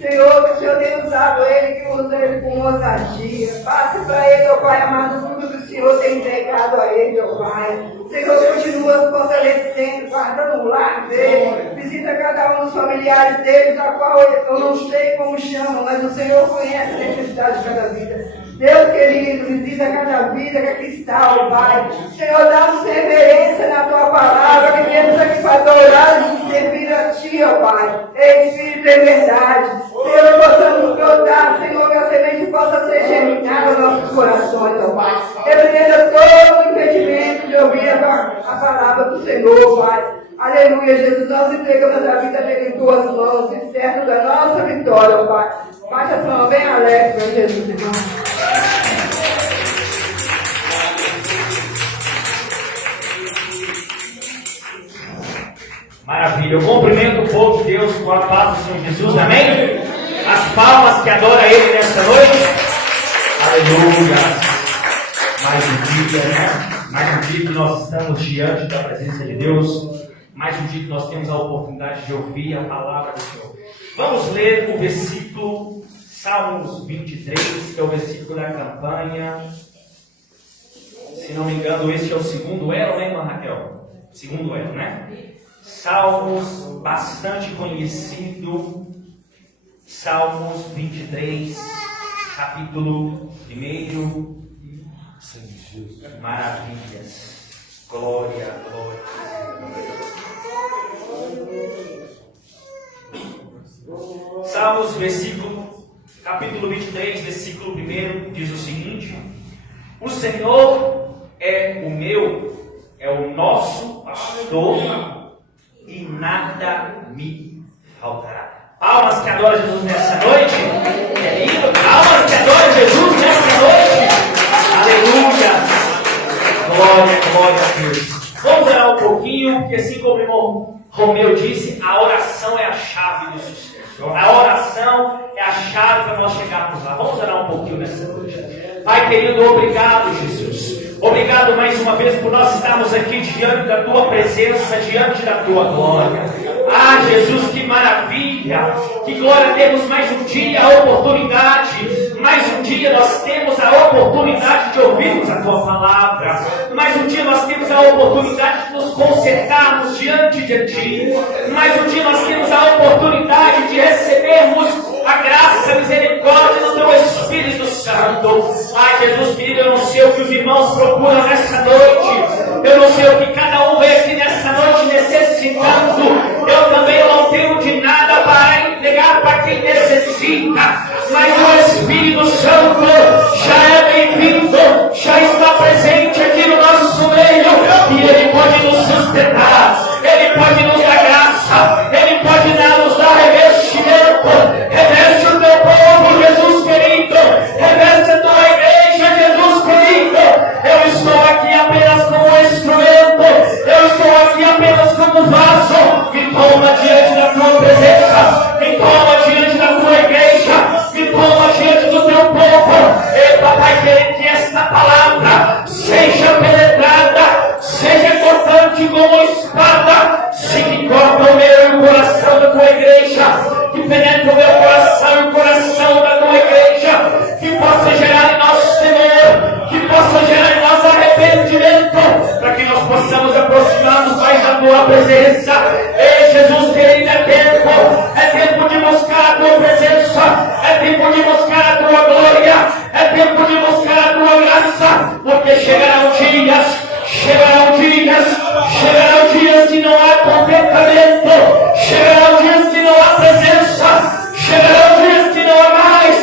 Senhor, que o Senhor tenha usado ele, que usa ele com ousadia. Passe para ele, ó Pai amado, tudo que o Senhor tem entregado a ele, ó Pai. Senhor, continua fortalecendo, guardando o lar dele. Visita cada um dos familiares deles, a qual eu não sei como chama, mas o Senhor conhece a necessidade de cada vida. Deus querido, visita cada vida que aqui está, ó Pai. Senhor, dá-nos reverência na Tua palavra, que viemos aqui para adorar e servir a Ti, ó Pai. Espírito e verdade. Senhor, possamos brotar, Senhor, que a semente possa ser germinada nos nossos corações, ó Pai. Repreenda todo o impedimento de ouvir a palavra do Senhor, Pai. Aleluia, Jesus, nós entregamos a vida dele em Tuas mãos, e certo da nossa vitória, ó Pai. Baixa a sua mão bem alegre, meu Jesus, irmão. Maravilha, eu cumprimento o povo de Deus com a paz do Senhor Jesus, amém? As palmas que adoram a Ele nessa noite, aleluia. Mais um dia, né? Mais um dia que nós estamos diante da presença de Deus, mais um dia que nós temos a oportunidade de ouvir a palavra do Senhor. Vamos ler o versículo Salmos 23, que é o versículo da campanha. Se não me engano, este é o segundo elo, né, irmã Raquel? Segundo elo, né? Salmos, bastante conhecido, Salmos 23, capítulo 1. Maravilhas, glória, glória. Salmos, capítulo 23, versículo 1, diz o seguinte: o Senhor é o nosso pastor, e nada me faltará. Palmas que adoram Jesus nessa noite. É lindo. Palmas que adoram Jesus nessa noite. Aleluia. Glória, glória a Deus. Vamos orar um pouquinho, porque assim como o irmão Romeu disse, a oração é a chave do sucesso. A oração é a chave para nós chegarmos lá. Vamos orar um pouquinho nessa noite. Pai querido, obrigado, Jesus. Obrigado mais uma vez por nós estarmos aqui diante da Tua presença, diante da Tua glória. Ah, Jesus, que maravilha! Que glória, temos mais um dia a oportunidade. Mais um dia nós temos a oportunidade de ouvirmos a Tua palavra. Mais um dia nós temos a oportunidade de nos consertarmos diante de Ti. Mais um dia nós temos a oportunidade de recebermos a graça, a misericórdia do Teu Espírito Santo. Ah, Jesus querido, eu não sei o que os irmãos procuram nessa noite. Eu não sei o que cada um veio aqui nessa noite necessitando. Eu também não tenho de nada para entregar para quem necessita. Mas o Espírito Santo já é bem-vindo, já está presente aqui no nosso meio. E Ele pode nos sustentar, Ele pode nos dar graça, Ele pode nos dar revestimento. Reveste o Teu povo, Jesus querido. Reveste a Tua igreja, Jesus querido. Eu estou aqui apenas como instrumento. Eu estou aqui apenas como vaso. Me toma diante da Tua presença. Me toma diante da Tua igreja. Me toma diante do Teu povo. E Papai querido, que esta palavra seja penetrada, seja cortante como espada, se que corta o meu e o coração da Tua igreja, que penetre o meu coração e o coração da Tua igreja, que possa gerar em nós temor, que possa gerar em nós arrependimento, para que nós possamos aproximar-nos mais da Tua presença. Ei, Jesus querido, é tempo de buscar a Tua presença, é tempo de buscar a Tua glória, é tempo de buscar a Tua graça, porque chegarão dias que não há contentamento, chegarão dias que não há presença, chegarão dias que não há mais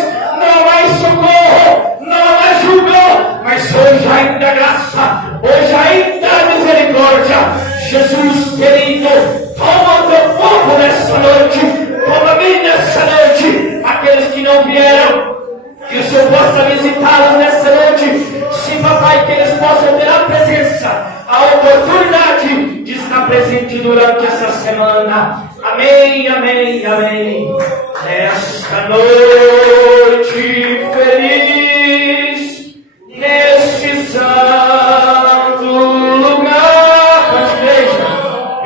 socorro, não há mais julgo, mas hoje ainda há graça, hoje ainda há misericórdia. Jesus querido, toma o Teu povo nessa noite, toma-me nessa noite, aqueles que não vieram, que o Senhor possa visitá-los nessa noite. Sim, Papai, que eles possam ter a presença, a oportunidade de estar presente durante essa semana. Amém, amém, amém. Nesta noite feliz, neste santo lugar, cante, igreja,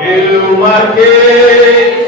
eu marquei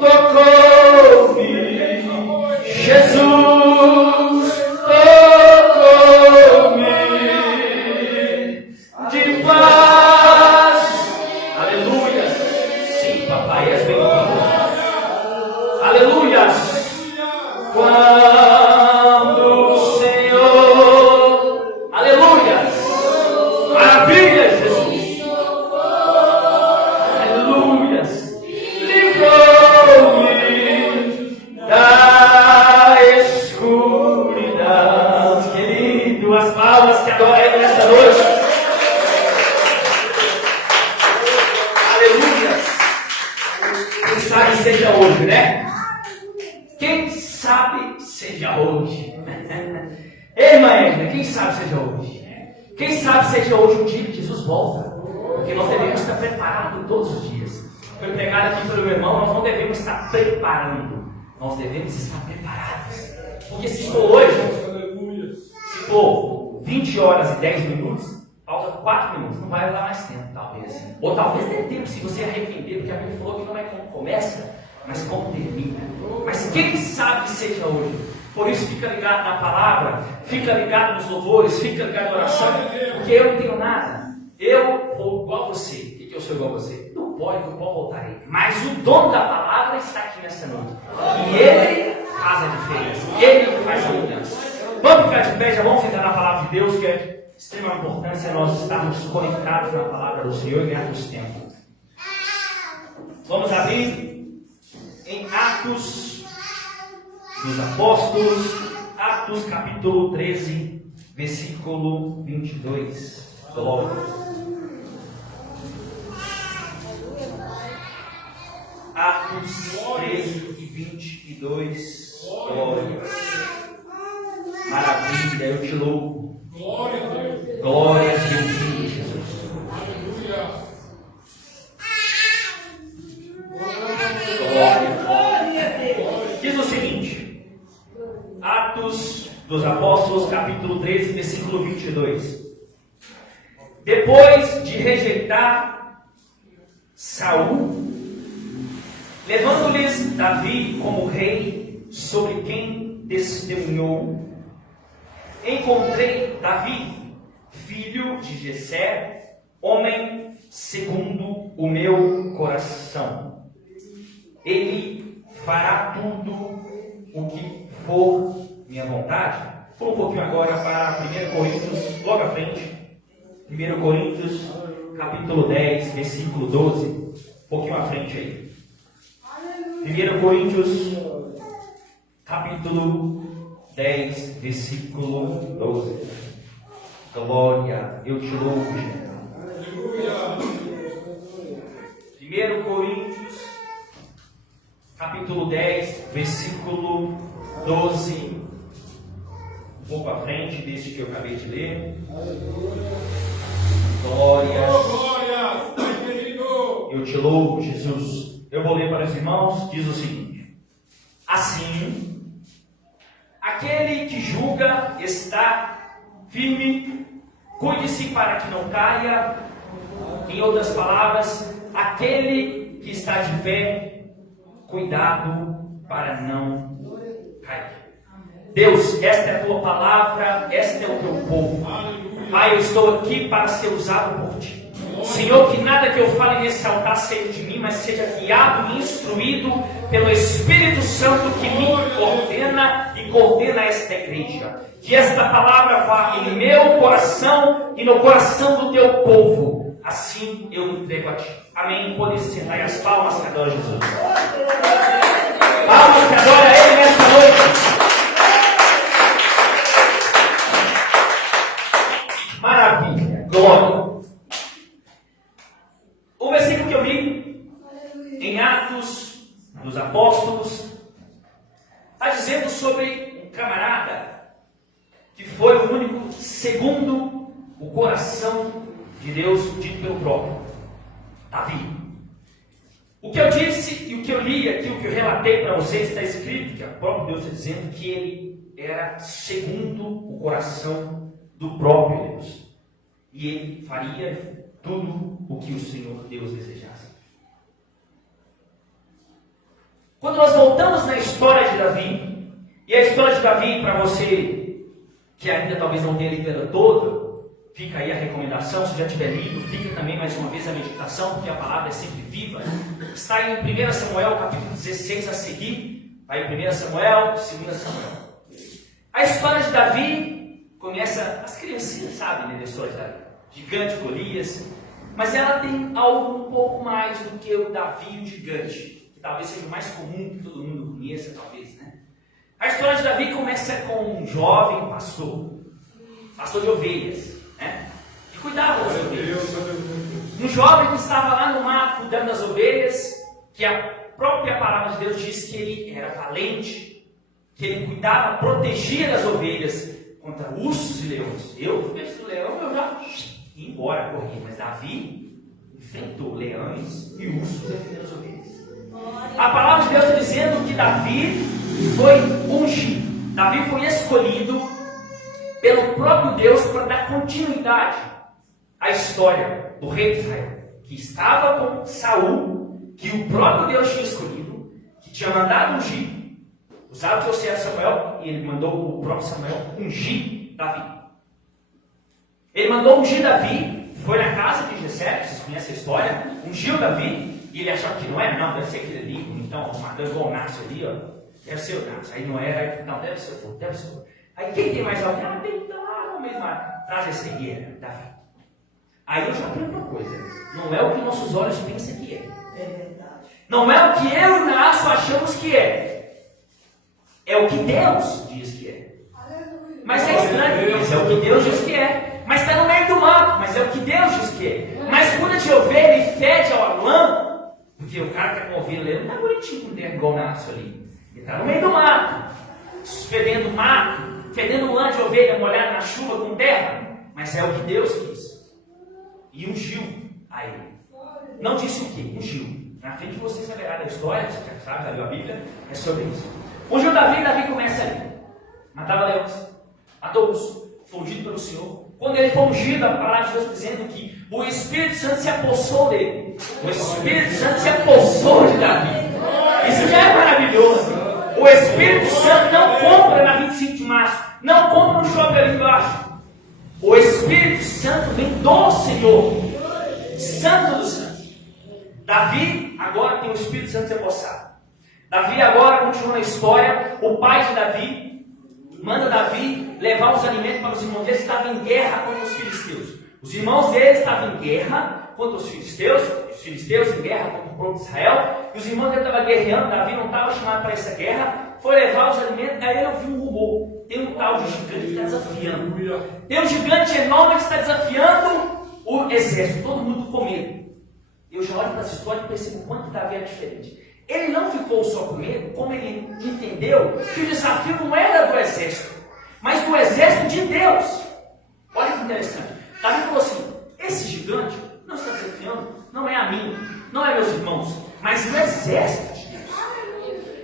tocou-me, Jesus tocou-me, de paz, aleluia, sim papai, és bem-vindo, aleluia, quando o Senhor, aleluia, maravilha, Jesus, aleluia, livrou-me da escuridão. Querido, as palmas que adoram Ele nessa noite. Aleluia. Quem sabe seja hoje, né? Quem sabe seja hoje. Ei, irmã Edna, quem sabe seja hoje? Quem sabe seja hoje o dia que Jesus volta. Porque nós devemos estar preparados todos os dias. Foi pregado aqui pelo meu irmão, nós não devemos estar preparando. Nós devemos estar preparados. Porque se for hoje, se for 20 horas e 10 minutos, falta 4 minutos, não vai levar mais tempo, talvez. Ou talvez dê tempo se você arrepender, porque a Bíblia falou que não é como começa, mas como termina. Mas quem sabe seja hoje. Por isso fica ligado na palavra, fica ligado nos louvores, fica ligado na oração, porque eu não tenho nada. Eu vou igual a você. O que eu sou igual a você? Do pó voltarei. Mas o dono da palavra está aqui nessa noite. E Ele faz a diferença. Ele faz a mudança. Vamos ficar de pé, já vamos entrar na palavra de Deus, que é de extrema importância nós estarmos conectados na palavra do Senhor e ganharmos tempo. Vamos abrir em Atos dos Apóstolos, Atos capítulo 13, versículo 22. Glória. Atos 13 e 22. Glória. Maravilha, eu te louvo. Glória a Deus. Glória a Deus, Jesus. Aleluia. Glória. Diz o seguinte, Atos dos Apóstolos, capítulo 13, versículo 22. Depois de rejeitar Saul, levando-lhes Davi como rei, sobre quem testemunhou, encontrei Davi, filho de Jessé, homem segundo o meu coração. Ele fará tudo o que for minha vontade. Pula um pouquinho agora para 1 Coríntios, logo à frente. 1 Coríntios, capítulo 10, versículo 12. Um pouquinho à frente aí. 1 Coríntios, capítulo 10, versículo 12. Glória, eu te louvo, Jesus. 1 Coríntios, capítulo 10, versículo 12. Um pouco à frente deste que eu acabei de ler. Glória, eu te louvo, Jesus. Eu vou ler para os irmãos, diz o seguinte: assim, aquele que julga está firme, cuide-se para que não caia. Em outras palavras, aquele que está de pé, cuidado para não cair. Deus, esta é a tua palavra, este é o teu povo. Pai, eu estou aqui para ser usado por ti. Senhor, que nada que eu fale nesse altar seja de mim, mas seja guiado e instruído pelo Espírito Santo que me coordena e coordena esta igreja. Que esta palavra vá em meu coração e no coração do teu povo. Assim eu me entrego a ti. Amém. Pode sentar as palmas que adora Jesus. Palmas que adora Ele nesta noite. Maravilha. Glória. O versículo que eu li em Atos dos Apóstolos está dizendo sobre um camarada que foi o único segundo o coração de Deus, dito pelo próprio Davi. O que eu disse e o que eu li aqui, o que eu relatei para vocês, está escrito que o próprio Deus está dizendo que ele era segundo o coração do próprio Deus. E ele faria tudo o que o Senhor Deus desejasse. Quando nós voltamos na história de Davi, e a história de Davi, para você que ainda talvez não tenha lido ela toda, fica aí a recomendação, se já tiver lido, fica também mais uma vez a meditação, porque a palavra é sempre viva. Está em 1 Samuel, capítulo 16 a seguir, vai em 1 Samuel, 2 Samuel. A história de Davi começa, as criancinhas sabem, né, da história de Davi, gigante Golias, mas ela tem algo um pouco mais do que o Davi, o gigante, que talvez seja o mais comum que todo mundo conheça, talvez, né? A história de Davi começa com um jovem pastor de ovelhas, né? Que cuidava das ovelhas. Um jovem que estava lá no mato cuidando das ovelhas, que a própria palavra de Deus diz que ele era valente, que ele cuidava, protegia das ovelhas contra ursos e leões. Eu, vejo do leão, eu já ia embora, corri, mas Davi enfrentou leões e ursos defendendo as ovelhas. A palavra de Deus está dizendo que Davi foi ungido. Davi foi escolhido pelo próprio Deus para dar continuidade à história do rei de Israel, que estava com Saul, que o próprio Deus tinha escolhido, que tinha mandado ungir, usado o seu servo Samuel, e ele mandou o próprio Samuel ungir Davi. Ele mandou ungir Davi, foi na casa de Jessé, vocês conhecem a história, ungiu Davi, e ele achava que não era, não, deve ser aquele ali, então, matando igual o Nácio ali, ó. Deve ser o Nácio, aí não era, não, deve ser o outro, deve ser o outro. Aí quem tem mais alguém? Ah, tem, então, lá, mesmo, traz esse aí, Davi. Aí eu já aprendo uma coisa, não é o que nossos olhos pensam que é. É verdade. Não é o que eu e o Nácio achamos que é. É o que Deus diz que é. Mas é estranho, mas é o que Deus diz que é. Mas está no meio do mato, mas é o que Deus diz que é. Mas cuida de ovelha e fede ao lã, porque o cara que está com ovelha, ele não está bonitinho com dentro igual o Nácio ali. Ele está no meio do mato, fedendo mato, fedendo lã de ovelha molhada na chuva com terra. Mas é o que Deus quis. E ungiu a ele. Não disse o que? Ungiu. Na frente de vocês vai ver a história, você já sabe, já leu a Bíblia, é sobre isso. Ungiu Davi, e Davi começa ali. Matava leões, matou urso, foi ungido pelo Senhor. Quando ele foi ungido, a palavra de Deus dizendo que o Espírito Santo se apossou dele. O Espírito Santo se apossou de Davi. Isso já é maravilhoso. O Espírito Santo não compra na 25 de março, não compra no shopping ali embaixo. O Espírito Santo vem do Senhor, Santo dos Santos. Davi agora tem o Espírito Santo se apossado. Davi agora continua a história. O pai de Davi manda Davi levar os alimentos para os irmãos dele, estavam em guerra contra os filisteus. Os irmãos dele estavam em guerra contra os filisteus em guerra contra o povo de Israel, e os irmãos dele estavam guerreando. Davi não estava chamado para essa guerra, foi levar os alimentos. Aí ele ouviu um rumor: tem um tal de gigante que está desafiando, tem um gigante enorme que está desafiando o exército, todo mundo com medo. Eu já olho para essa história e percebo o quanto Davi era diferente. Ele não ficou só com medo, como ele entendeu que o desafio não era do exército, mas do exército de Deus. Olha que interessante. Davi falou assim: esse gigante não está desafiando, não é a mim, não é meus irmãos, mas o exército de Deus.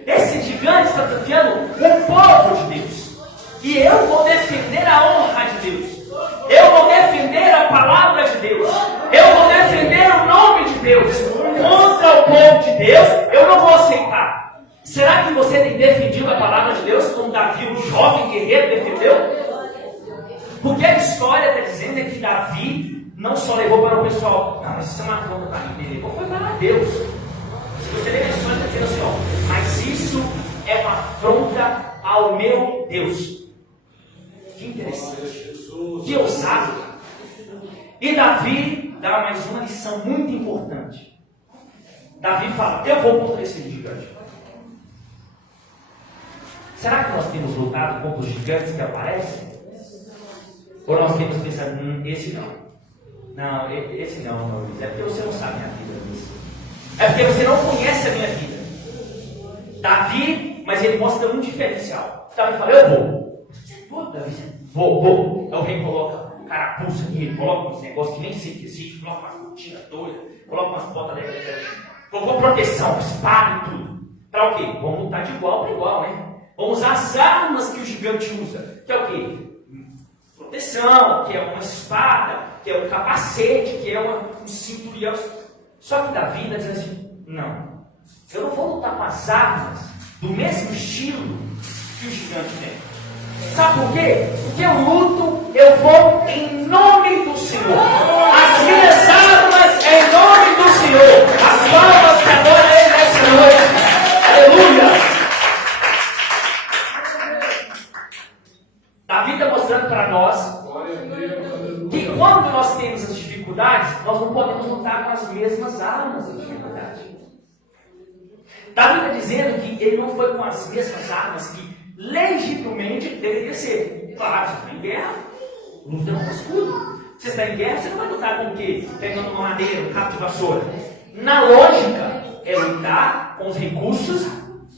Esse gigante está desafiando o povo de Deus. E eu vou defender a honra de Deus. Eu vou defender a palavra de Deus. Eu vou defender o nome de Deus. Contra o povo de Deus, eu não vou aceitar. Será que você tem defendido a palavra de Deus como Davi, o jovem guerreiro, defendeu? Porque a história está dizendo é que Davi não só levou para o pessoal, não, mas isso é uma afronta para mim, ele levou foi para Deus. Se você ler a história, está dizendo assim, ó, mas isso é uma afronta ao meu Deus. Que interessante, que ousado. E Davi dá mais uma lição muito importante. Davi fala: eu vou contra esse gigante. Será que nós temos lutado contra os gigantes que aparecem? Ou nós temos pensado: esse não. Não, esse não, Maurício. É porque você não sabe a minha vida disso. É porque você não conhece a minha vida. Davi, mas ele mostra um diferencial. Davi fala: eu vou. Pô, Davi, vou. Alguém coloca carapuça aqui, ele coloca uns negócios que nem sei que existe, coloca uma cortina doida, coloca umas botas dentro, colocou proteção, espada e tudo. Para o quê? Vamos lutar de igual para igual, né? Vamos usar as armas que o gigante usa, que é o quê? Proteção, que é uma espada, que é um capacete, que é um cinturão. Só que Davi está dizendo assim: não, Eu não vou lutar com as armas do mesmo estilo que o gigante tem. Sabe por quê? Porque eu luto, eu vou em nome do Senhor. As minhas armas é em nome do Senhor. As palmas que adoram Ele nessa noite. Aleluia! Davi está mostrando para nós que quando nós temos as dificuldades, nós não podemos lutar com as mesmas armas da dificuldade. Davi está dizendo que ele não foi com as mesmas armas que legitimamente deveria ser. Claro, você está em guerra, luta com escudo. Você está em guerra, você não vai lutar com o quê? Pegando uma madeira, um cabo de vassoura. Na lógica, é lutar com os recursos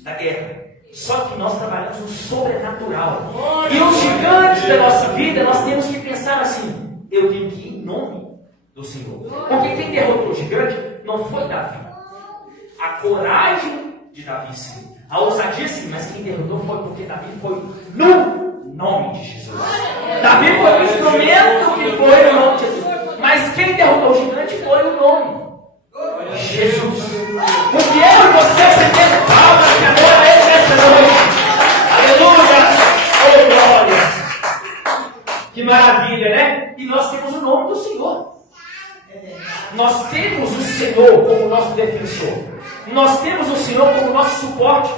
da guerra. Só que nós trabalhamos no sobrenatural. E os gigantes da nossa vida, nós temos que pensar assim: eu tenho que ir em nome do Senhor. Porque quem derrotou o gigante não foi Davi. A coragem de Davi sim. A ousadia sim, mas quem derrotou foi porque Davi foi no nome de Jesus. Davi foi o instrumento que foi o nome de Jesus. Mas quem derrotou o gigante foi o nome de Jesus. Porque eu e você primeiro palmas que adora Ele nessa noite. Aleluia! Oh, glória! Que maravilha, né? E nós temos o nome do Senhor. Nós temos o Senhor como nosso defensor. Nós temos o Senhor como nosso suporte.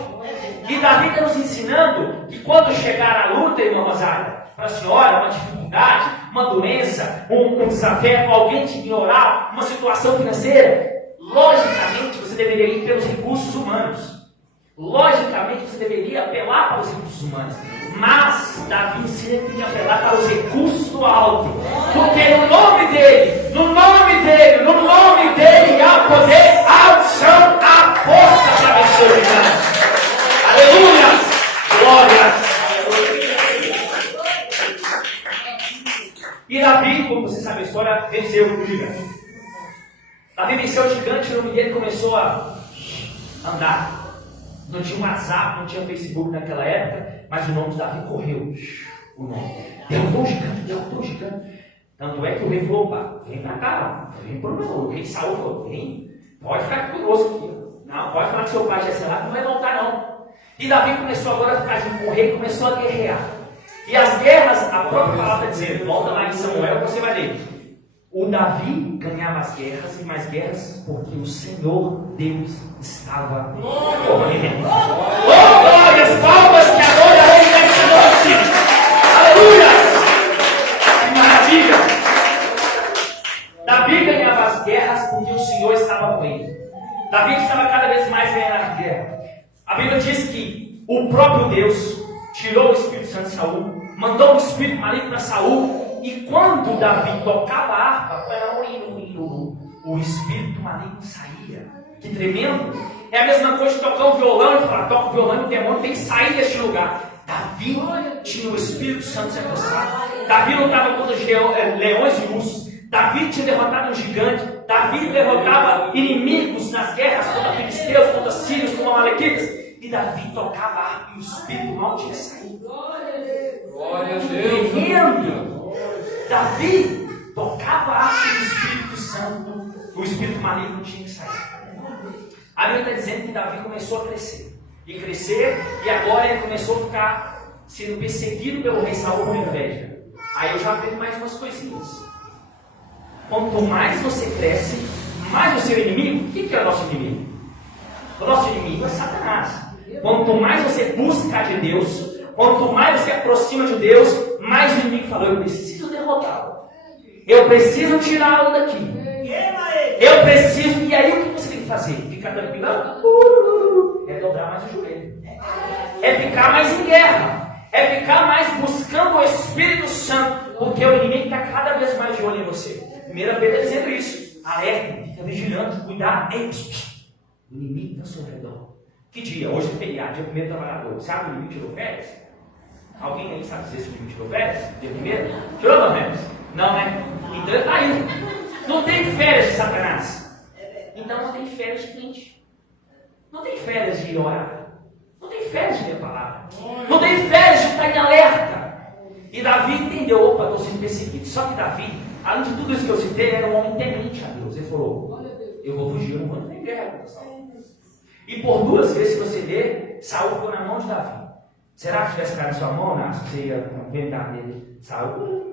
E Davi está nos ensinando que quando chegar a luta, irmão Rosário, para a senhora, uma dificuldade, uma doença, um desafio, alguém te ignorar, uma situação financeira, logicamente você deveria ir pelos recursos humanos. Logicamente você deveria apelar para os recursos humanos. Mas Davi ensina que tem que apelar para os recursos do alto. Porque no nome dele, há poder, há unção, há força para vencer o gigante. Aleluia! Glória! E Davi, como você sabe a história, venceu o gigante. Davi venceu o gigante e o nome dele começou a andar. Não tinha WhatsApp, não tinha Facebook naquela época, mas o nome de Davi correu. O nome. Derrotou o gigante. Tanto é que o rei falou: opa, vem pra cá, vem pro meu. O rei Saul falou: vem, pode ficar conosco aqui. Não, pode falar que seu pai já sei lá, não vai voltar não. E Davi começou agora a ficar junto com o rei, começou a guerrear. E as guerras, a própria palavra está dizendo, volta lá em Samuel, você vai ler. O Davi ganhava as guerras e mais guerras porque o Senhor Deus estava com ele. Oh, glórias, palmas que adoram a Ele nessa noite. Aleluia! Que maravilha! Davi ganhava as guerras porque o Senhor estava com ele. Davi estava cada vez mais ganhando a guerra. A Bíblia diz que o próprio Deus tirou o Espírito Santo de Saul, mandou um espírito maligno para Saul. E quando Davi tocava a harpa, o espírito maligno saía. Que tremendo! É a mesma coisa de tocar um violão e falar: toca o violão e o demônio tem que sair deste lugar. Davi tinha o Espírito Santo se apossado. Davi lutava contra os leões e ursos. Davi tinha derrotado um gigante. Davi derrotava inimigos nas guerras contra filisteus, contra sírios, contra amalequitas. E Davi tocava a harpa e o espírito mal tinha saído. Glória a Deus! Tremendo! Davi tocava a harpa do Espírito Santo, o Espírito maligno tinha que sair. A Bíblia está dizendo que Davi começou a crescer, e agora ele começou a ficar sendo perseguido pelo rei Saul com inveja. Aí eu já aprendo mais umas coisinhas. Quanto mais você cresce, mais você é o inimigo. O que é o nosso inimigo? O nosso inimigo é Satanás. Quanto mais você busca de Deus, quanto mais você aproxima de Deus, mais o inimigo fala: eu preciso derrotá-lo. Eu preciso tirá-lo daqui. Eu preciso. E aí o que você tem que fazer? Ficar tranquilão? É dobrar mais o joelho. É ficar mais em guerra. É ficar mais buscando o Espírito Santo. Porque o inimigo está cada vez mais de olho em você. 1 Pedro está dizendo isso. Alerta, fica vigilante, cuidado. O inimigo está ao seu redor. Que dia? Hoje é feriado, dia 1º trabalhador. Sabe o inimigo tirou férias? Alguém aí sabe dizer se o inimigo tirou férias? Dia 1º? Tirou não, né? Não, né? Então ele está aí. Não tem férias de Satanás. Então não tem férias de crente. Não tem férias de orar. Não tem férias de ler a palavra. Não tem férias de estar em alerta. E Davi entendeu: opa, estou sendo perseguido. Só que Davi, além de tudo isso que eu citei, era um homem temente a Deus. Ele falou: eu vou fugir, eu não vou entrar em guerra. E por 2 vezes, se você ler, Saul ficou na mão de Davi. Será que tivesse ficado na sua mão, Nácio? Você ia inventar dele? Saul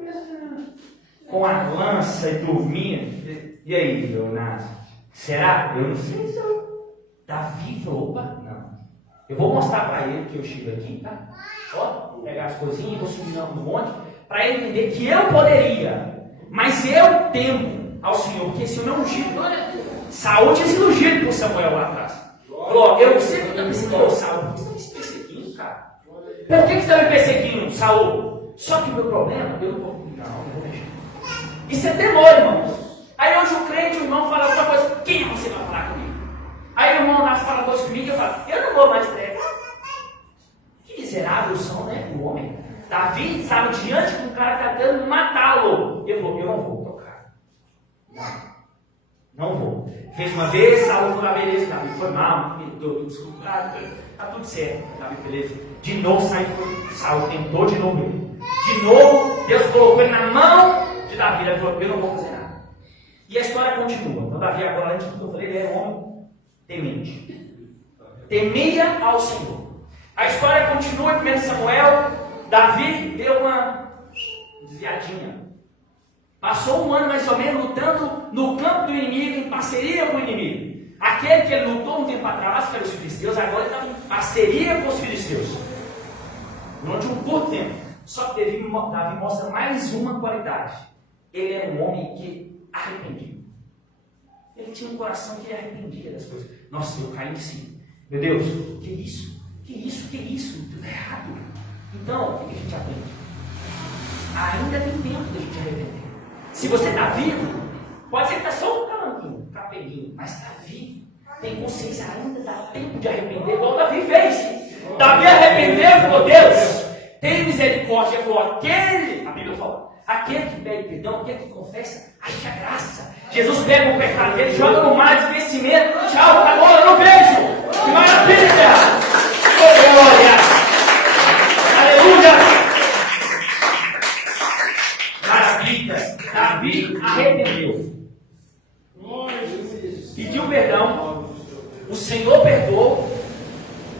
com a lança e dormindo. E aí, Nácio? Será? Eu não sei se Davi falou, opa, não. Eu vou mostrar para ele que eu estive aqui, tá? Ó, vou pegar as coisinhas, vou subir no monte, para ele entender que eu poderia, mas eu temo ao Senhor, porque se eu não ungido, olha, Saul tinha sido ungido por Samuel lá atrás. Falou, eu sempre estou perseguindo, Saul, por que você está me perseguindo, cara? Por que você está me perseguindo, Saul? Só que o meu problema, eu não vou mexer. Isso é temor, irmãos. Aí hoje o crente, o irmão fala alguma coisa, quem você vai falar comigo? Aí o irmão nasce fala coisa comigo e eu falo, eu não vou mais pregar. Que miserável são, né, o homem. Davi estava diante de um cara que está tentando matá-lo. Ele falou, eu não vou tocar. Não vou. Fez uma vez, Saul falou, beleza, Davi, foi mal, me perdoa, desculpa, tá tudo certo, Davi, beleza. De novo Saul tentou de novo ele. De novo, Deus colocou ele na mão de Davi. Ele falou, eu não vou fazer nada. E a história continua. Então Davi agora, antes do que eu falei, ele era um homem temente. Temia ao Senhor. A história continua em 1 Samuel. Davi deu uma desviadinha. Passou um ano mais ou menos lutando no campo do inimigo, em parceria com o inimigo. Aquele que ele lutou um tempo atrás, que eram os filisteus, agora ele estava em parceria com os filisteus. Durante um curto tempo. Só que Davi mostra mais uma qualidade. Ele era um homem que arrependia. Ele tinha um coração que arrependia das coisas. Nossa, eu caí em si. Meu Deus, que isso? Que isso? Que isso? Tudo errado. Então, o que a gente aprende? Ainda tem tempo de a gente arrepender. Se você está vivo, pode ser que está só um calanquinho, um capelinho, mas está vivo. Tem consciência, ainda dá tempo de arrepender, igual Davi fez. Davi arrependeu e falou, Deus, tem misericórdia. Ele falou, a Bíblia fala, aquele que pede perdão, aquele que confessa, acha graça. Jesus pega o pecado dele, joga no mar de esquecimento, tchau, agora eu não vejo. Que maravilha! Oh, glória! Aleluia! Maravilha! Davi arrependeu. Pediu perdão. O Senhor perdoou.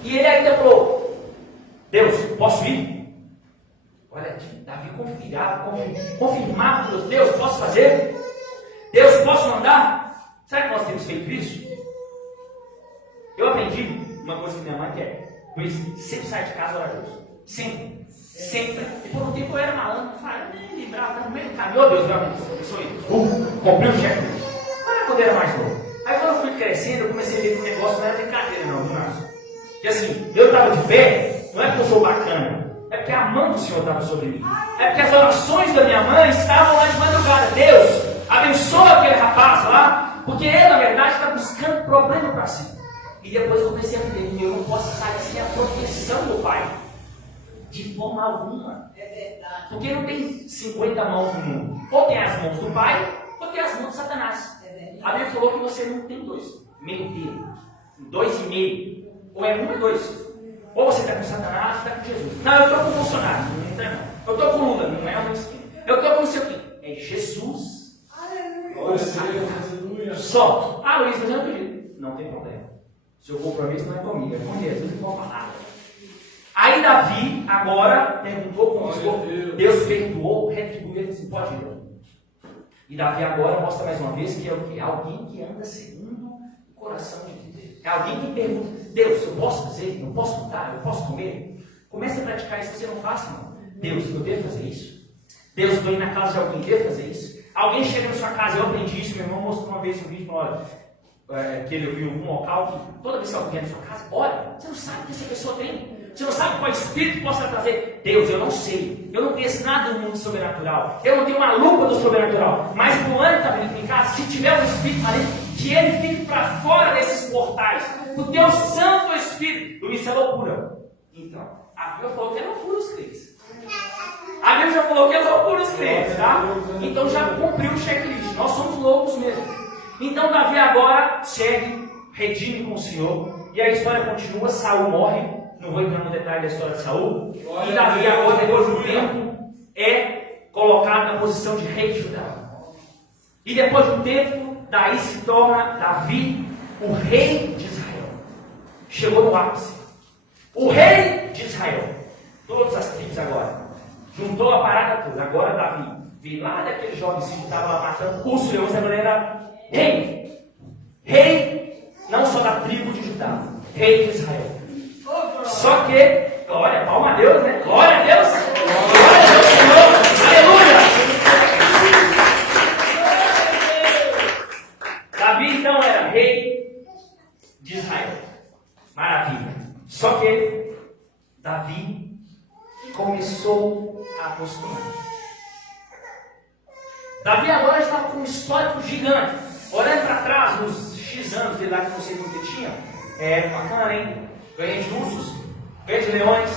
E ele ainda falou, Deus, posso ir? Olha, Davi confirmava com Deus, posso fazer? Deus, posso mandar? Será que nós temos feito isso? Eu aprendi uma coisa que minha mãe quer. Luiz, sempre sai de casa orajoso. Sempre. Sempre. E por um tempo eu era malandro. Nem lembrava, estava no meio do caminho. Meu Deus, meu amigo, comprei um cheque. Mas quando eu era mais novo. Aí quando eu fui crescendo, eu comecei a ver que o negócio não era brincadeira, não, viu, Márcio? Que assim, eu estava de pé, não é porque eu sou bacana, é porque a mão do Senhor estava sobre mim. É porque as orações da minha mãe estavam lá de madrugada. Deus, abençoa aquele rapaz lá, porque ele, na verdade, está buscando problema para si. E depois eu comecei a entender que eu não posso sair sem a proteção do Pai. De forma alguma. É verdade. Porque não tem 50 mãos no mundo. Ou tem as mãos do Pai, ou tem as mãos de Satanás. A Bíblia falou que você não tem dois. Meio termo. 2,5. Ou é 1 ou 2. Ou você está com Satanás ou está com Jesus. Não, eu estou com o Bolsonaro. Não está não. Eu estou com o Lula. Não é o mesmo. Eu estou com o seu quê? É Jesus. Aleluia. Só. Ah, Luiz, mas eu não acredito. Não tem problema. Seu compromisso não é comigo. É com Jesus e com a palavra. Aí Davi agora perguntou com o Senhor. Deus perdoou, retribuiu. Ele disse, pode ir. E Davi agora mostra mais uma vez que é o quê? Alguém que anda segundo o coração de Deus. É alguém que pergunta, Deus, eu posso fazer? Eu posso mudar? Eu posso comer? Comece a praticar isso que você não faz, irmão. Deus, eu devo fazer isso? Deus, estou indo na casa de alguém, devo fazer isso? Alguém chega na sua casa, eu aprendi isso, meu irmão mostrou uma vez um vídeo, olha, que ele viu um local que toda vez que alguém entra na sua casa, olha, você não sabe o que essa pessoa tem. Você não sabe qual espírito possa trazer. Deus, eu não sei. Eu não conheço nada do mundo sobrenatural. Eu não tenho uma lupa do sobrenatural. Mas fulano está vindo em casa, se tiver um espírito maligno, que ele fique para fora desses portais. O teu Santo Espírito. Isso é loucura. Então, a Bíblia falou que é loucura os crentes. A Bíblia já falou que é loucura os crentes, tá? Então já cumpriu o checklist. Nós somos loucos mesmo. Então Davi agora segue, redime com o Senhor. E a história continua, Saul morre. Não vou entrar no detalhe da história de Saul. E Davi agora, depois de um tempo, é colocado na posição de rei de Judá. E depois de um tempo, daí se torna Davi o rei de Israel. chegou no ápice. O rei de Israel, todas as tribos agora, juntou a parada toda. Agora Davi veio lá daquele jovenzinho que estava lá matando os leões, agora era rei. Rei, não só da tribo de Judá, rei de Israel. Só que, glória, palma a Deus, né? Glória a Deus! Glória a Deus, Senhor! Aleluia! Davi então era rei de Israel. Maravilha. Só que Davi começou a acostumar. Davi agora estava com um histórico gigante. Olhando para trás, nos X anos de lá que não sei o que tinha, bacana, hein? Ganhei de ursos, ganhei de leões.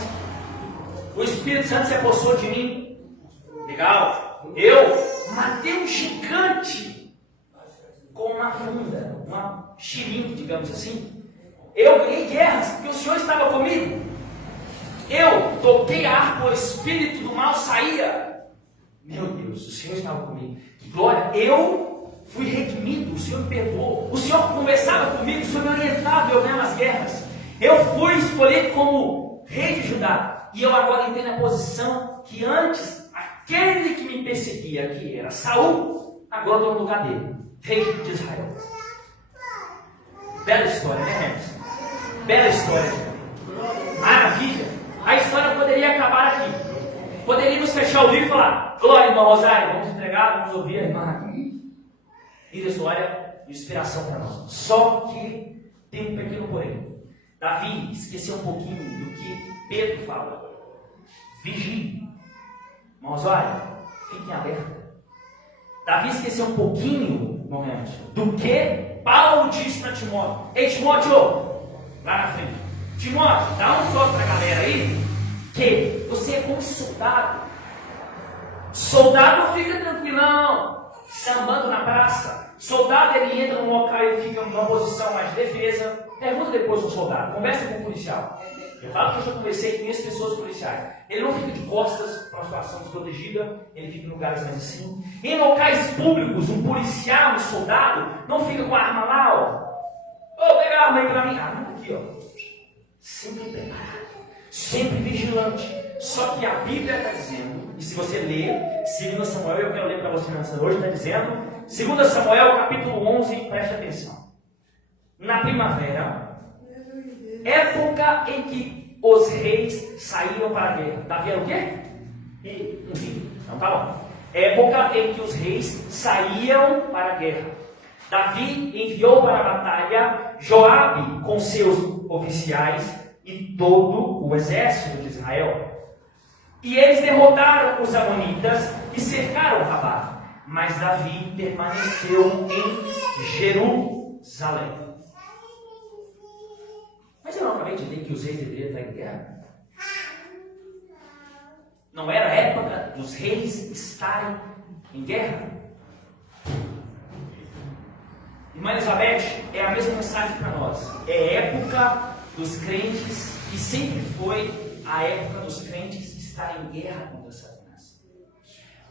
O Espírito Santo se apossou de mim. Legal. Eu matei um gigante com uma funda, uma xiringue, digamos assim. Eu ganhei guerras, porque o Senhor estava comigo. Eu toquei a harpa, o espírito do mal saía. Meu Deus, o Senhor estava comigo. Que glória! Eu fui redimido, o Senhor me perdoou. O Senhor conversava comigo, o Senhor me orientava, eu ganhava as guerras. Eu fui escolhido como rei de Judá. E eu agora entrei na posição que antes, aquele que me perseguia, que era Saul, agora estou no lugar dele. Rei de Israel. Bela história, né, Hermes? Bela história. Maravilha. A história poderia acabar aqui. Poderíamos fechar o livro e falar: glória, irmão Rosário, vamos entregar, vamos ouvir a irmã aqui. E a história de inspiração para nós. Só que tem um pequeno porém. Davi esqueceu um pouquinho do que Pedro fala. Vigie. Irmãos, olha, fiquem alerta. Davi esqueceu um pouquinho, momento, do que Paulo disse para Timóteo. Ei, Timóteo, lá na frente. Timóteo, dá um toque para a galera aí, que você é como soldado. Soldado não fica tranquilão, sambando na praça. Soldado, ele entra num local, ele fica numa posição mais de defesa. Pergunta depois do soldado, conversa com o policial. Eu falo que eu já conversei com essas pessoas policiais. Ele não fica de costas para uma situação desprotegida, ele fica em lugares mais assim. Em locais públicos, um policial, um soldado, não fica com a arma lá, ó. Ô, pega a arma aí para mim. Ah, não, aqui, ó. Sempre preparado, sempre vigilante. Só que a Bíblia está dizendo, e se você ler 2 Samuel, eu quero ler para você nessa noite, está dizendo, 2 Samuel, capítulo 11, preste atenção. Na primavera, época em que os reis saíam para a guerra. Davi era o quê? Enfim, não tá bom. Época em que os reis saíam para a guerra. Davi enviou para a batalha Joabe com seus oficiais e todo o exército de Israel. E eles derrotaram os amonitas e cercaram Rabá. Mas Davi permaneceu em Jerusalém. Mas eu não acabei de dizer que os reis deveriam estar em guerra? Não era a época dos reis estarem em guerra? Irmã Elizabeth, é a mesma mensagem para nós. É época dos crentes, e sempre foi a época dos crentes estarem em guerra contra Satanás.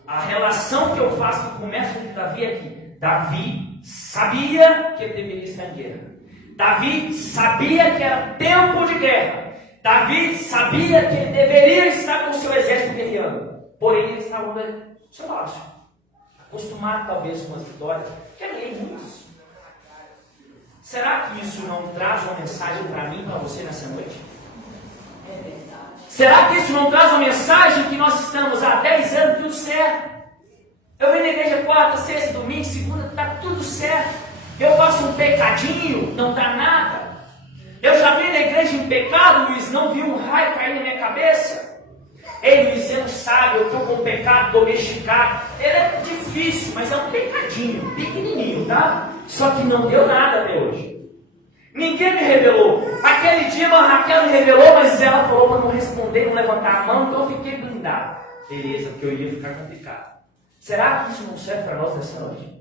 A relação que eu faço, que começa com Davi aqui. Davi sabia que ele deveria estar em guerra. Davi sabia que era tempo de guerra. Davi sabia que ele deveria estar com o seu exército guerreando. Porém, ele estava no seu palácio, acostumado talvez com as vitórias. Quer ler muitos. Será que isso não traz uma mensagem para mim, para você nessa noite? É verdade. Será que isso não traz uma mensagem que nós estamos há 10 anos tudo certo? Eu venho na igreja quarta, sexta, domingo, segunda, está tudo certo. Eu faço um pecadinho, não dá nada. Eu já vim na igreja em pecado, Luiz, não vi um raio cair na minha cabeça. Ei, Luiz, você não sabe, eu estou com um pecado domesticado. Ele é difícil, mas é um pecadinho, pequenininho, tá? Só que não deu nada até hoje. Ninguém me revelou. Aquele dia a Raquel me revelou, mas ela falou para não responder, não levantar a mão, então eu fiquei blindado. Beleza, porque eu ia ficar complicado. Será que isso não serve para nós nessa noite?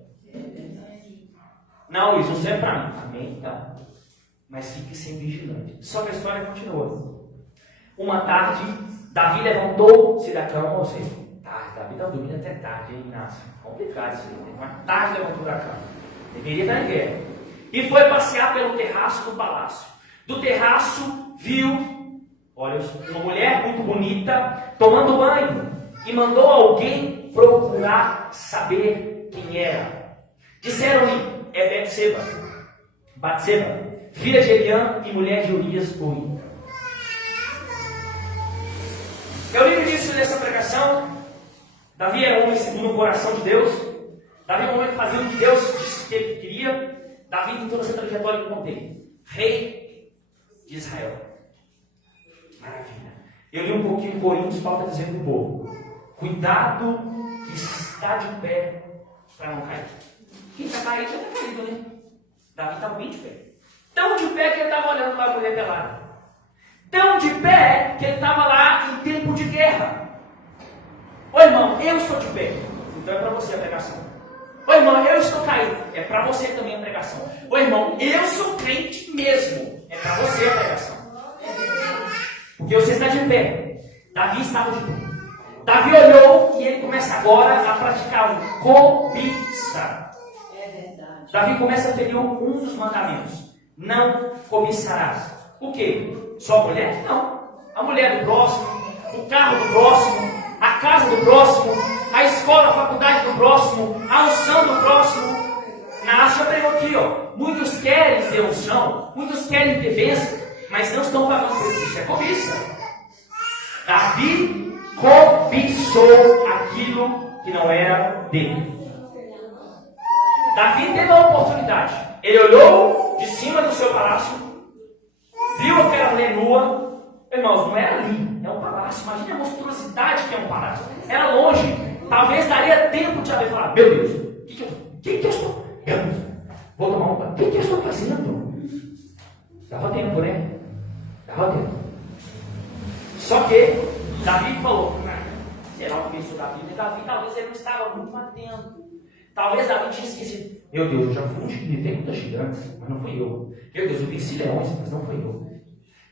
Não, Luiz, não serve para mim. Amém? Não. Mas fique sempre vigilante. Só que a história continua. Uma tarde, Davi levantou-se da cama, ou seja, Davi estava dormindo até tarde, hein, Inácio? Complicado isso aí. Uma tarde levantou da cama. Deveria estar em guerra. E foi passear pelo terraço do palácio. do terraço, viu, olha, uma mulher muito bonita tomando banho e mandou alguém procurar saber quem era. Disseram-lhe: é Batseba, filha de Eliã e mulher de Urias o Hita. Eu li no início dessa pregação, Davi era um homem segundo o coração de Deus. Davi era um homem que fazia o que Deus disse que ele queria. Davi tem toda essa trajetória que eu contei. Rei de Israel. Maravilha. Eu li um pouquinho em Coríntios, Paulo está dizendo para o povo: cuidado que está de pé para não cair. Quem está caído já está caído, né? Davi estava bem de pé. Tão de pé que ele estava olhando para a mulher pelada. Tão de pé que ele estava lá em tempo de guerra. Ô irmão, eu estou de pé. Então é para você a pregação. Ô irmão, eu estou caído. É para você também a pregação. Ô irmão, eu sou crente mesmo. É para você a pregação. Porque você está de pé. Davi estava de pé. Davi olhou e ele começa agora a praticar um cobiça. Davi começa a ferir um dos mandamentos: não cobiçarás. O quê? Só a mulher? Não. A mulher do próximo, o carro do próximo, a casa do próximo, a escola, a faculdade do próximo, a unção do próximo. Nath já pregou aqui, ó. Muitos querem ter unção, muitos querem ter bênção, mas não estão pagando por isso. Isso é cobiça. Davi cobiçou aquilo que não era dele. Davi teve a oportunidade. Ele olhou de cima do seu palácio, viu aquela mulher nua. Irmãos, não era ali, é um palácio. Imagina a monstruosidade que é um palácio. Era longe. Talvez daria tempo de haver falado: meu Deus, o que eu estou? Vou tomar um banho. O que eu estou fazendo? Dava tempo, né? Dava tempo. Só que Davi falou: será o isso Davi? Davi talvez ele não estava muito atento. Talvez Davi tinha esquecido. Meu Deus, eu já fui ungido, tem muitas gigantes, mas não fui eu. Meu Deus, eu venci leões, mas não foi eu.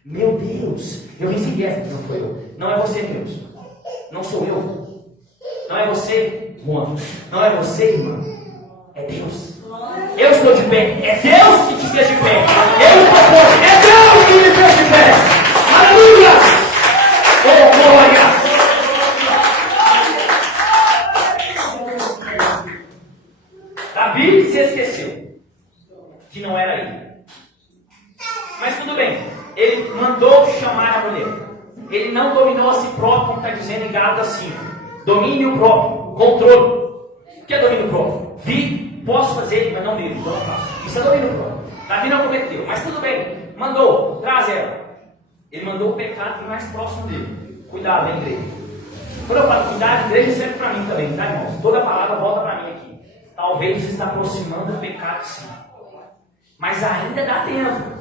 Meu Deus, eu venci guerra, mas não foi eu. Não é você, Deus. Não sou eu. Não é você, Juan. Não é você, irmã. É Deus. Eu estou de pé. É Deus que te fez de pé. Eu estou forte. É Deus que me fez de pé. Aleluia! Oh, glória! Davi se esqueceu que não era ele. Mas tudo bem. Ele mandou chamar a mulher. Ele não dominou a si próprio, como está dizendo em Gálatas 5. Domínio próprio, controle. O que é domínio próprio? Vi, posso fazer, mas não devo, então não faço. Isso é domínio próprio. Davi não cometeu, mas tudo bem. Mandou, traz ela. Ele mandou o pecado mais próximo dele. Cuidado, hein, igreja? Quando eu falo cuidado, a igreja serve para mim também, tá, irmãos? Toda palavra volta para mim aqui. Talvez você está aproximando do pecado, sim. Mas ainda dá tempo.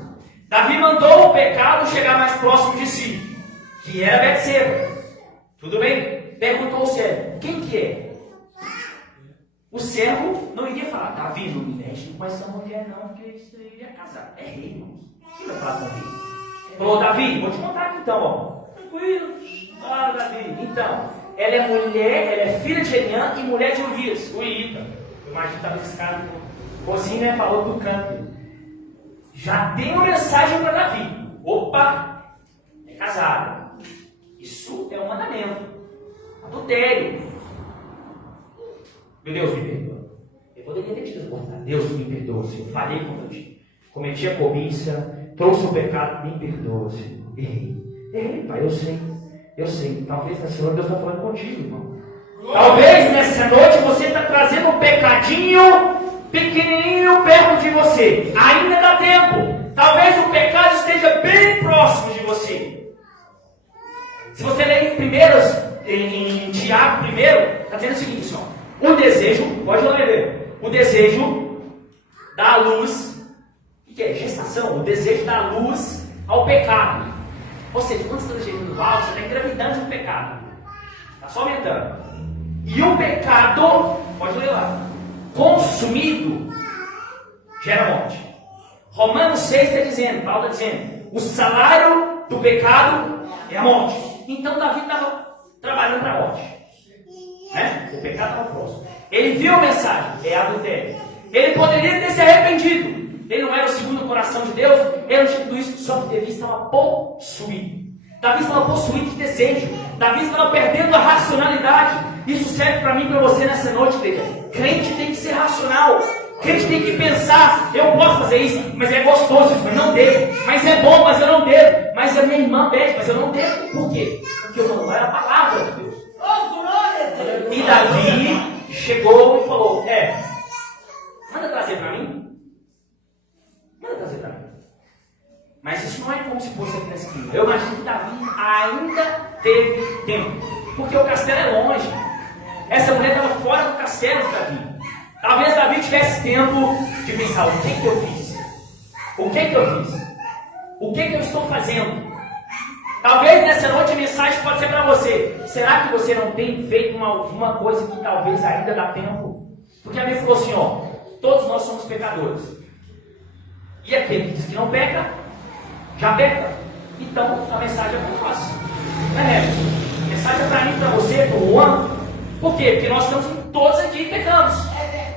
Davi mandou o pecado chegar mais próximo de si, que era Betseba. Tudo bem? Perguntou o servo: quem que é? O servo não iria falar: Davi, não me mexe com essa mulher não, porque isso aí ia casar. É rei, irmãos. Quem vai falar com o rei? Falou: Davi, vou te contar aqui então, ó. Tranquilo. Claro, Davi. Então, ela é mulher, ela é filha de Eliã e mulher de Urias, o Hita. Imagina, talvez esse cara cozinha, né? Falou do canto. Já tem uma mensagem para Davi. Opa, é casada. Isso é um mandamento. Adultério. Meu Deus, me perdoa. Eu poderia ter te desbordado. Deus, me perdoa, Senhor. Falei contra ti. Cometi a cobiça, trouxe o pecado. Me perdoa, Senhor. Errei, Pai, eu sei. Eu sei. Talvez nessa noite Deus está falando contigo, irmão. Talvez nessa noite você está trazendo um pecadinho pequenininho perto de você. Ainda dá tempo. Talvez o pecado esteja bem próximo de você. Se você ler em Tiago 1, está dizendo o seguinte: ó, o desejo, pode ler, o desejo dá luz. O que é? Gestação. O desejo dá luz ao pecado. Ou seja, quando você está gerando algo, você está engravidando um pecado. Está só aumentando. E o pecado, pode ler lá, consumido, gera morte. Romanos 6 está dizendo, Paulo está dizendo, o salário do pecado é a morte. Então Davi estava trabalhando para a morte, né? O pecado estava próximo. Ele viu a mensagem, é adultério. Ele poderia ter se arrependido, ele não era o segundo coração de Deus, ele não tinha tudo isso, só que Davi estava possuído. Davi estava possuído de desejo. Davi estava perdendo a racionalidade. Isso serve para mim e para você nessa noite, igreja. Crente tem que ser racional. Crente tem que pensar, eu posso fazer isso, mas é gostoso, mas não devo. Mas é bom, mas eu não devo. Mas a minha irmã pede, mas eu não devo. Por quê? Porque eu não era a palavra de Deus. E Davi chegou e falou, manda trazer para mim. Manda trazer para mim. Mas isso não é como se fosse aqui nessa esquina. Eu imagino que Davi ainda teve tempo. Porque o castelo é longe. Essa mulher estava fora do castelo de Davi. Talvez Davi tivesse tempo de pensar, o que eu fiz? O que eu fiz? O que eu estou fazendo? Talvez nessa noite a mensagem pode ser para você. Será que você não tem feito alguma coisa que talvez ainda dá tempo? Porque a Bíblia falou assim, todos nós somos pecadores. E aquele que diz que não peca, já peca. Então a mensagem é para nós. Não é, a mensagem é para mim, para você, para o Juan. Por quê? Porque nós estamos todos aqui e pecamos.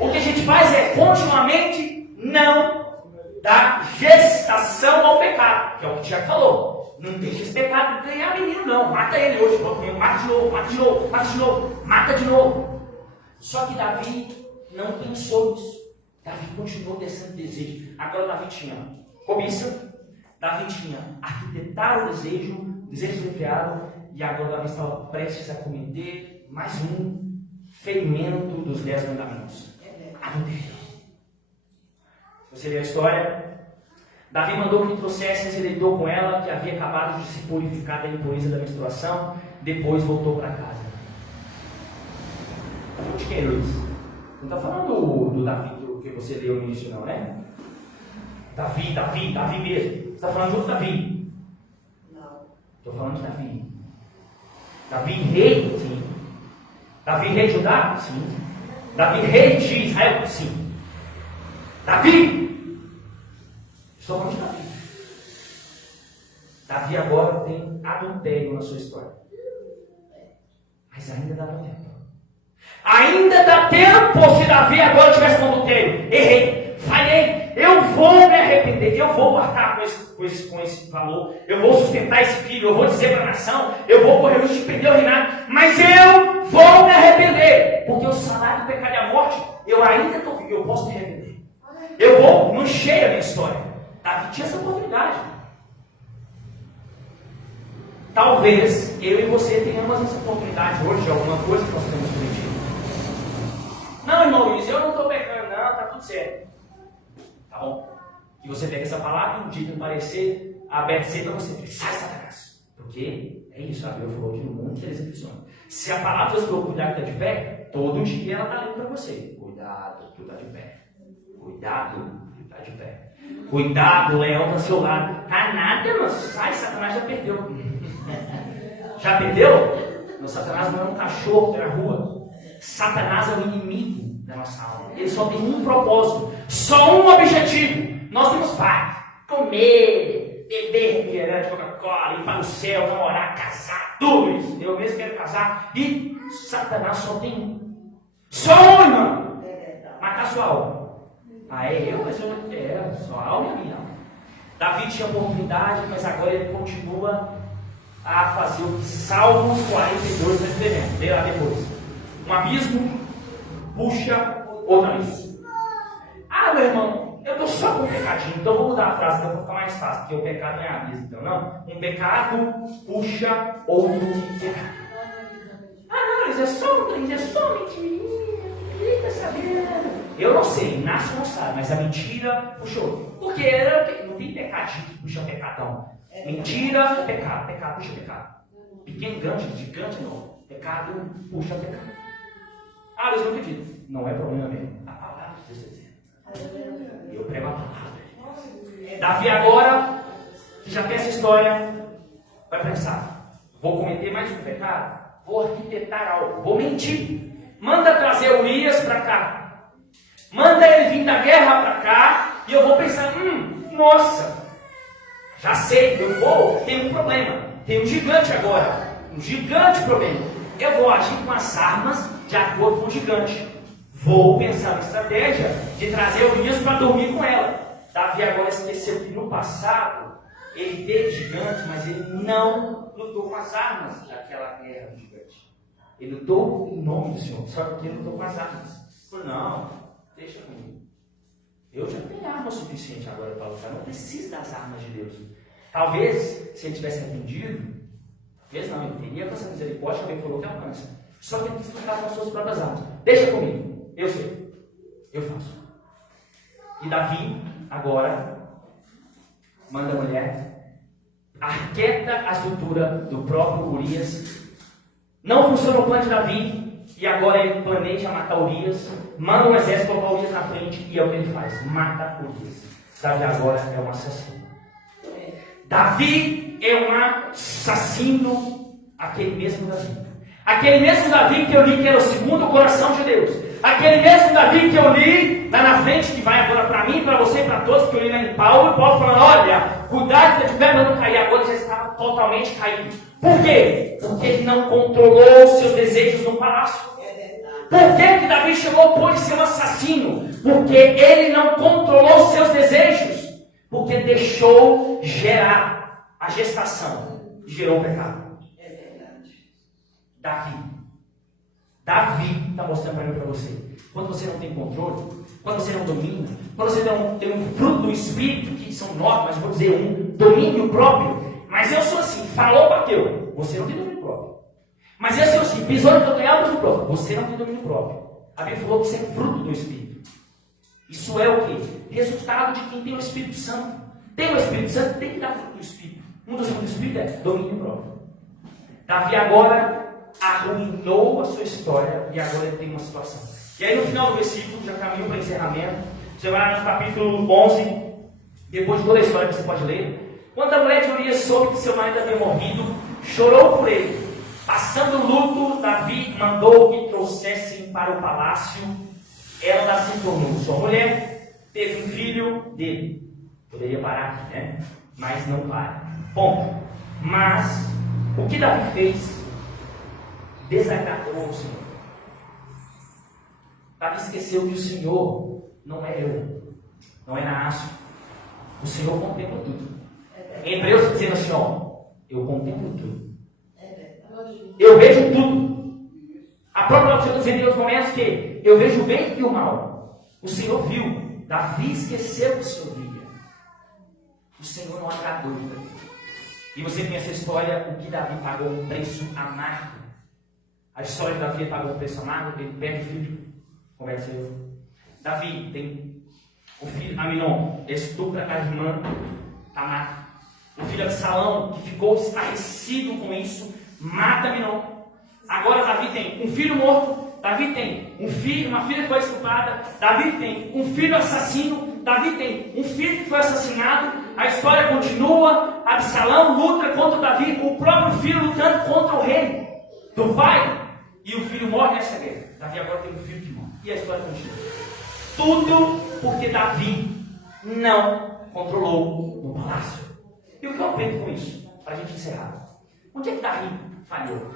O que a gente faz é continuamente não dar gestação ao pecado, que é o que o Tiago falou. Não deixa esse pecado ganhar menino, não. Mata ele hoje, mata de novo, mata de novo, mata de novo, mata de novo. Só que Davi não pensou nisso. Davi continuou descendo desejo. Agora Davi tinha cobiça, Davi tinha arquitetar o desejo desenfreado, e agora Davi estava prestes a cometer mais um ferimento dos 10 mandamentos. Adultério. Você vê a história? Davi mandou que trouxesse e se deitou com ela, que havia acabado de se purificar da impureza da menstruação, depois voltou para casa. Está falando de quem, Luiz? Não está falando do Davi do que você leu no início, não, né? Davi mesmo. Você está falando de outro Davi? Não. Estou falando de Davi. Davi rei, sim. Davi rei de Judá? Sim. Davi rei de Israel? Sim. Davi! Estou falando de Davi. Davi agora tem adultério na sua história. Mas ainda dá tempo. Ainda dá tempo se Davi agora tivesse com adultério. Errei, falhei, eu vou me arrepender, eu vou marcar com esse valor, eu vou sustentar esse filho, eu vou dizer para a nação, eu vou correr o risco de perder o reinado, mas eu vou me arrepender, porque o salário do pecado é a morte. Eu ainda estou vivo, eu posso me arrepender. Eu vou, não cheia a minha história. Davi tinha essa oportunidade. Talvez eu e você tenhamos essa oportunidade hoje de alguma coisa que nós temos cometido. Não, irmão Luiz, eu não estou pecando, não, está tudo certo. Tá bom? E você pega essa palavra e um dia que parecer aberto para você, sai, Satanás. Porque é isso, a Bíblia falou que no mundo que eles funcionam. Se a palavra de Deus falou cuidado que está de pé, todo dia ela está lendo para você. Cuidado, tu está de pé. Cuidado, tu está de pé. Cuidado, o leão está ao seu lado. Tá nada, mas sai, Satanás já perdeu. Já perdeu? Mas Satanás não é um cachorro na rua. Satanás é o inimigo da nossa alma. Ele só tem um propósito, só um objetivo. Nós temos paz, comer, beber refrigerante, Coca-Cola, ir para o céu, namorar, casar, tudo isso. Eu mesmo quero casar. E Satanás só tem um. Só um, irmão. Matar sua alma. Mas eu não quero, só a alma é minha. Davi tinha oportunidade, mas agora ele continua a fazer o que Salmos 42 está escrevendo. Leia lá depois. Um abismo puxa outro abismo. Meu irmão, eu estou só com um pecadinho, então vou mudar a frase, então vou ficar mais fácil, porque o pecado não é abismo, então não. Um pecado puxa outro pecado. Não, isso é só uma mentirinha, fica sabendo. Eu não sei, Inácio não sabe, mas a mentira puxou. Porque não tem pecadinho que puxa pecadão. Mentira, pecado, pecado puxa pecado. Pequeno, grande, gigante não. Pecado puxa pecado. Deus não acredito. Não é problema mesmo. A palavra de Deus está dizendo. Eu prego a palavra. Davi agora, que já tem essa história, vai pensar: vou cometer mais um pecado? Vou arquitetar algo, vou mentir. Manda trazer Urias para cá. Manda ele vir da guerra para cá. E eu vou pensar: nossa, já sei, tem um problema. Tem um gigante agora. Um gigante problema. Eu vou agir com as armas de acordo com o gigante. Vou pensar na estratégia de trazer Urias para dormir com ela. Davi agora esqueceu que no passado ele teve gigantes, mas ele não lutou com as armas daquela guerra do gigante. Ele lutou em nome do Senhor, só que ele lutou com as armas. Ele falou, não, deixa comigo. Eu já tenho arma suficiente agora para lutar, não preciso das armas de Deus. Talvez, se ele tivesse arrependido, talvez não, ele teria com essa misericórdia que ele falou que alcança. Só que ele quis lutar com as suas próprias armas. Deixa comigo, eu sei, eu faço. E Davi, agora, manda a mulher, arqueta a estrutura do próprio Urias. Não funciona o plano de Davi, e agora ele planeja matar Urias, manda um exército colocar Urias na frente, e é o que ele faz, mata Urias. Davi agora é um assassino. Davi é um assassino, aquele mesmo Davi. Aquele mesmo Davi que eu li que era o segundo coração de Deus. Aquele mesmo Davi que eu li lá na frente, que vai agora para mim, para você e para todos, que eu li lá em Paulo, e Paulo falando, olha, cuidado que estiver mandando cair, agora já estava totalmente caído. Por quê? Porque ele não controlou os seus desejos no palácio. Por que Davi chegou ao ponto de ser um assassino? Porque ele não controlou os seus desejos. Porque deixou gerar a gestação e gerou o pecado. É verdade. Davi está mostrando para mim e para você. Quando você não tem controle, quando você não domina, quando você não tem um fruto do Espírito, que são 9, mas vou dizer um domínio próprio. Mas eu sou assim, falou, bateu. Você não tem domínio próprio. Mas eu sou assim, pisou no calcanhar, domínio próprio. Você não tem domínio próprio. A Bíblia falou que isso é fruto do Espírito. Isso é o quê? Resultado de quem tem o Espírito Santo. Tem o Espírito Santo, tem que dar fruto do Espírito. Um dos frutos do Espírito é domínio próprio. Davi agora arruinou a sua história e agora ele tem uma situação. E aí no final do versículo, já caminho para o encerramento, você vai lá no capítulo 11, depois de toda a história que você pode ler. Quando a mulher de Urias soube que seu marido havia morrido, chorou por ele. Passando luto, Davi mandou que trouxessem para o palácio. Ela se tornou sua mulher, teve um filho dele. Poderia parar aqui, né? Mas não para. Ponto. Mas o que Davi fez desagradou ao Senhor. Davi esqueceu que o Senhor não é eu, não é Naácio. O Senhor contempla tudo. Em Hebreus dizendo assim, ó, eu contemplo tudo. Eu vejo tudo. A própria Senhor dizendo em outros momentos que eu vejo o bem e o mal. O Senhor viu. Davi esqueceu que o Senhor via. O Senhor não agradou. E você conhece a história, o que Davi pagou um preço amargo. A história de Davi pagou um preço amargo, ele perde o filho. Conversa eu. Davi tem o filho Aminon, estupra a irmã Tamar. O filho Absalão, que ficou estarrecido com isso, mata Aminon. Agora Davi tem um filho morto, Davi tem um filho, uma filha que foi estuprada, Davi tem um filho assassino, Davi tem um filho que foi assassinado. A história continua, Absalão luta contra Davi, o próprio filho lutando contra o rei do pai, e o filho morre nessa guerra. Davi agora tem um filho que morre, e a história continua. Tudo porque Davi não controlou o palácio. E o que eu aprendo com isso? Para a gente encerrar. Onde é que Davi falhou?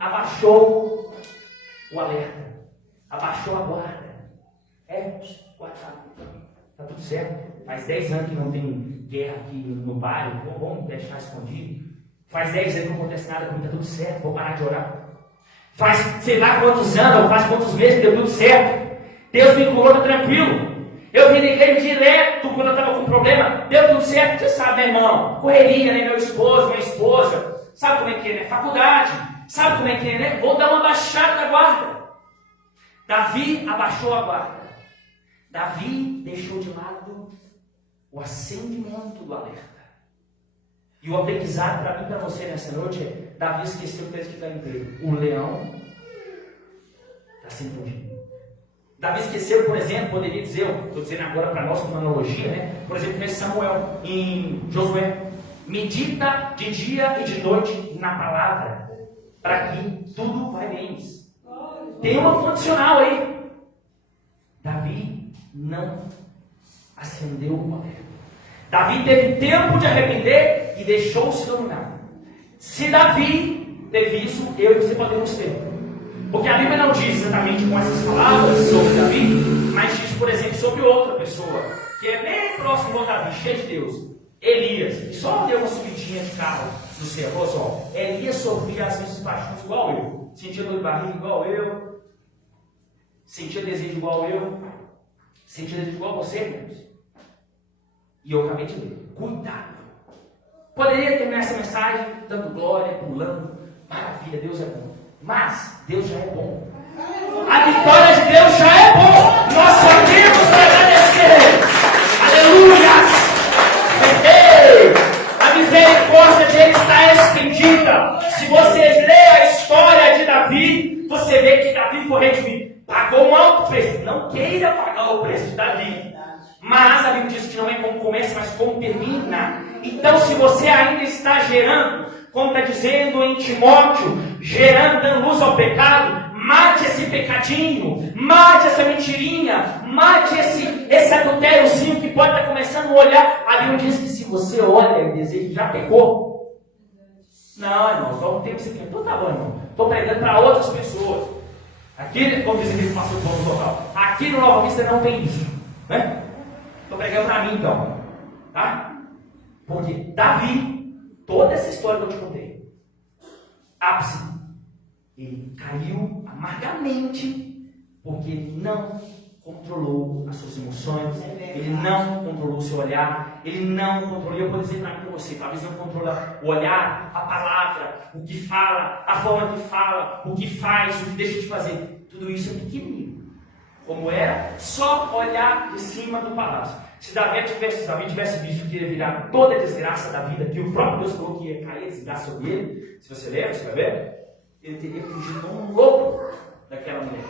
Abaixou o alerta. Abaixou a guarda. Tá tudo certo. Faz 10 anos que não tem guerra aqui no bairro. Vamos deixar escondido. Faz 10 anos que não acontece nada comigo. Tá tudo certo. Vou parar de orar. Faz sei lá quantos anos, ou faz quantos meses que deu tudo certo. Deus me curou, tá tranquilo. Eu vim na igreja direto quando eu estava com problema. Deu tudo certo. Você sabe, meu irmão? Correria, né? Meu esposo, minha esposa. Sabe como é que é, né? Faculdade. Sabe como é que é, né? Vou dar uma baixada da guarda. Davi abaixou a guarda. Davi deixou de lado o acendimento do alerta. E o aprendizado para mim e para você nessa noite é: Davi esqueceu o que está escrito em Pedro. O leão está sendo ungido. Davi esqueceu, por exemplo, poderia dizer, estou dizendo agora para nós como analogia, né? Por exemplo, nesse Samuel, em Josué, medita de dia e de noite na palavra, para que tudo vai bem. Tem uma condicional aí. Davi não acendeu o alerta. Davi teve tempo de arrepender e deixou-se dominar. Se Davi teve isso, eu e você podemos ter. Porque a Bíblia não diz exatamente com essas palavras sobre Davi, mas diz por exemplo, sobre outra pessoa, que é bem próximo ao Davi, cheio de Deus. Elias, que só deu uma subidinha de carro no céu. Olha só, Elias sofria às vezes paixões igual eu, sentia dor de barriga igual eu, sentia desejo igual eu, sentia desejo igual você, irmãos. E eu acabei de ler, cuidado. Poderia terminar essa mensagem dando glória, pulando, maravilha, Deus é bom. Mas Deus já é bom. A vitória de Deus já é bom. Nós só temos para agradecer. Aleluia! A misericórdia dele está estendida. Se você lê a história de Davi, você vê que Davi foi redimido. Pagou um alto preço. Não queira pagar o preço de Davi. Mas a Bíblia diz que não é como começa, mas como termina. Então, se você ainda está gerando, como está dizendo em Timóteo, gerando, dando luz ao pecado, mate esse pecadinho, mate essa mentirinha, mate esse adultériozinho que pode estar começando a olhar. A Bíblia diz que se você olha e deseja, já pecou. Não, irmãos, não tem isso aqui. Então tá bom, irmão. Estou pregando para outras pessoas. Aqui, como diz aquele pastor Paulo total, aqui no Nova Vista não tem isso, né? Estou pregando para mim então, tá? Porque Davi, toda essa história que eu te contei, ápice, ele caiu amargamente porque ele não controlou as suas emoções, ele não controlou o seu olhar, ele não controlou, eu vou dizer para mim para você, talvez não controla o olhar, a palavra, o que fala, a forma que fala, o que faz, o que deixa de fazer, tudo isso é pequenininho. Como era só olhar de cima do palácio. Se Davi tivesse visto que ia virar toda a desgraça da vida, que o próprio Deus falou que ia cair a desgraça sobre ele, se você ler, você vai ver, ele teria fugido como um louco daquela mulher.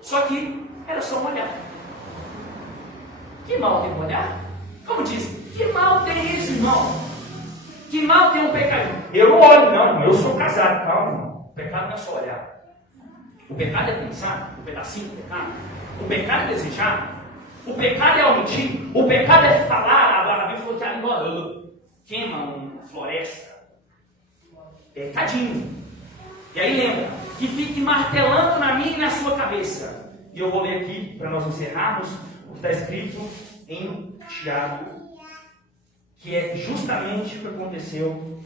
Só que era só um olhar. Que mal tem um olhar? Como diz, que mal tem isso, irmão? Que mal tem um pecadinho? Eu não olho, não, eu sou casado, calma, irmão. O pecado não é só olhar. O pecado é pensar, o pedacinho do pecado. O pecado é desejar. O pecado é omitir. O pecado é falar. A Bíblia falou que a língua queima uma floresta. Pecadinho. E aí lembra, que fique martelando na minha e na sua cabeça. E eu vou ler aqui, para nós encerrarmos, o que está escrito em Tiago, que é justamente o que aconteceu.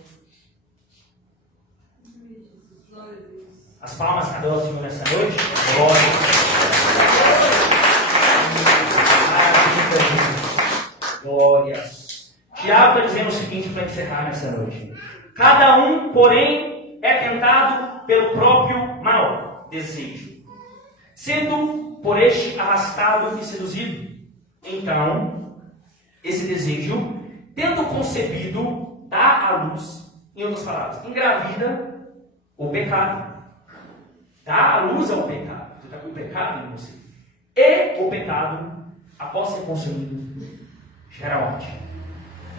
As palmas cada um Senhor nessa noite. Glórias. Tiago está dizendo o seguinte para encerrar nessa noite. Cada um, porém, é tentado pelo próprio mau desejo, sendo por este arrastado e seduzido. Então, esse desejo, tendo concebido, dá à luz, em outras palavras, engravida o pecado. Dá a luz ao pecado. Você está com o pecado em você. E o pecado, após ser consumido, gera morte.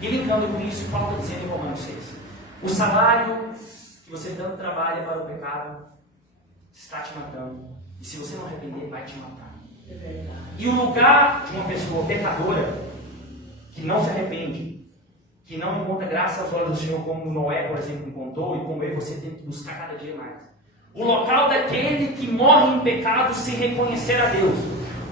E linkando com isso, Paulo está dizendo em Romanos 6. O salário que você tanto trabalha para o pecado está te matando. E se você não arrepender, vai te matar. É verdade. E o lugar de uma pessoa pecadora, que não se arrepende, que não encontra graça aos olhos do Senhor, como Noé, por exemplo, encontrou, e como eu e você tem que buscar cada dia mais. O local daquele que morre em pecado sem reconhecer a Deus.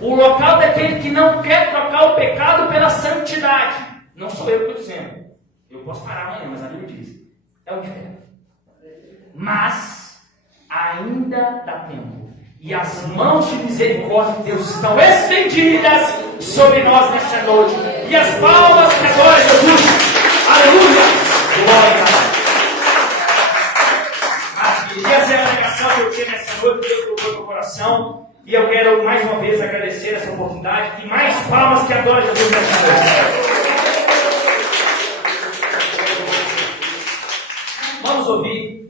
O local daquele que não quer trocar o pecado pela santidade. Não sou eu que estou dizendo. Eu posso parar amanhã, mas a Bíblia diz. É o inferno. Mas ainda dá tempo. E as mãos de misericórdia de Deus estão estendidas sobre nós nessa noite. E as palmas que agora Jesus. Aleluia! Glória! E essa é a pregação que eu tinha nessa noite, Deus colocou no meu coração. E eu quero mais uma vez agradecer essa oportunidade. E mais palmas que adora Jesus nessa noite. Vamos ouvir